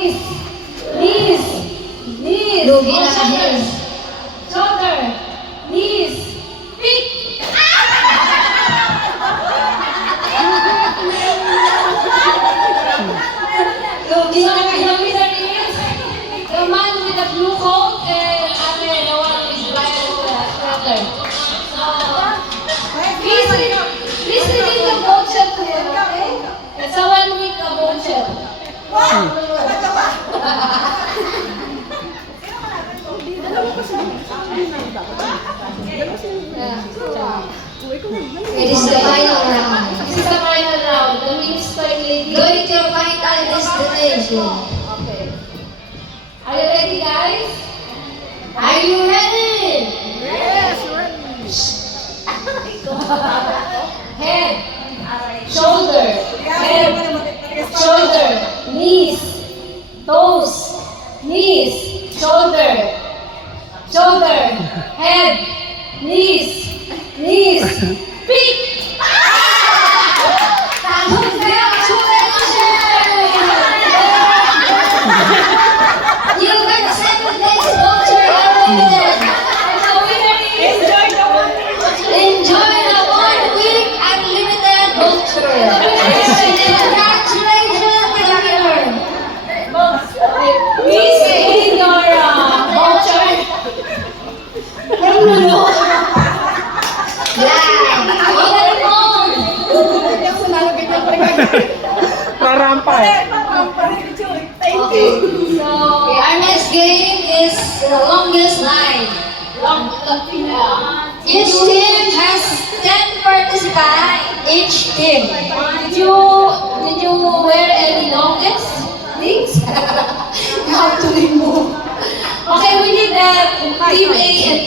Knees. Knees. Knees. Lugi na Oh, ka, shoulders. Nels. Shoulder. Knees. Feet. Lugi So, na ka, the winner is the man with the blue coat and Ate, the one with the black sweater. So, please redeem the voucher to him, okay? It's a 1 week voucher. It is the final round. This is the final round. The Miss Toy Lady. Going to your final destination. Okay. Are you ready, guys? Are you ready? Head, shoulder, head, shoulder, knees, toes, knees, shoulder, shoulder, head, knees, feet. You got the 7 days voucher unlimited. And the winner is Enjoy the 1 week unlimited voucher. Congratulations to the winner. please redeem your voucher. Yeah. Rarampa eh. Okay, so Our next game is the longest line. Each team has 10 participants. Each team. did you wear any longest things? You have to remove. Okay, we need team A and